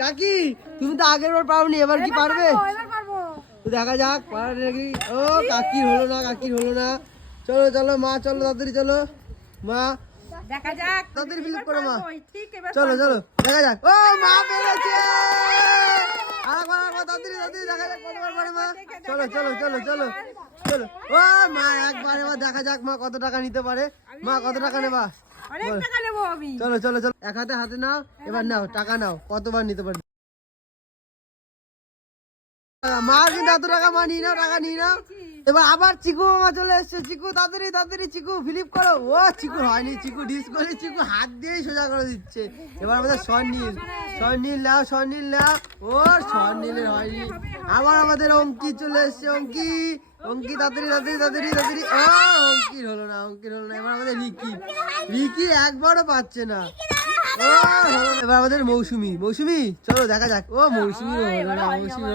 কাকি তুমি তো আগের বার পাওনি, এবার কি পারবে? দেখা যাক পারে নাকি। ও কাকির হলো না, কাকির হলো না। চলো চলো মা, চলো তাড়াতাড়ি চলো মা, দেখা যাক তাড়াতাড়ি ফিলিপ করো মা। ঠিক এবার চলো চলো দেখা যাক। ও মা পেরেছে, আরেকবার তাড়াতাড়ি তাড়াতাড়ি দেখা যাক কতবার পারে মা। চলো চলো চলো চলো চলো। ও মা একবার, এবার দেখা যাক মা কত টাকা নিতে পারে। মা কত টাকা নেবা? অনেক টাকা নেবো আমি। চলো চলো চলো, এক হাতে হাতে নাও, এবার নাও টাকা নাও, কতবার নিতে পারবে মা? কিন্তু এত টাকা মা নিয়ে নাও, টাকা নিয়ে নাও। এবার আবার চিকু মামা চলে এসছে। চিকু তাড়াতাড়ি তাড়াতাড়ি চিকু ফিলিপ করো। ও চিকু হয়নি, চিকু ডিস করে, চিকু হাত দিয়েই সোজা করে দিচ্ছে। এবার আমাদের স্বর্ণিল, স্বর্ণিল নাও, স্বর্ণিল নাও। ও স্বর্ণিলের হয়নি। আবার আমাদের অঙ্কি চলে এসছে। অঙ্কি, অঙ্কি তাড়াতাড়ি তাড়াতাড়ি তাড়াতাড়ি তাড়াতাড়ি। ও অঙ্কির হলো না, অঙ্কির হলো না। এবার আমাদের রিকি, রিকি একবারও পাচ্ছে না। ও এবার আমাদের মৌসুমি, মৌসুমি চলো দেখা যাক। ও মৌসুমি হলো না, মৌসুমি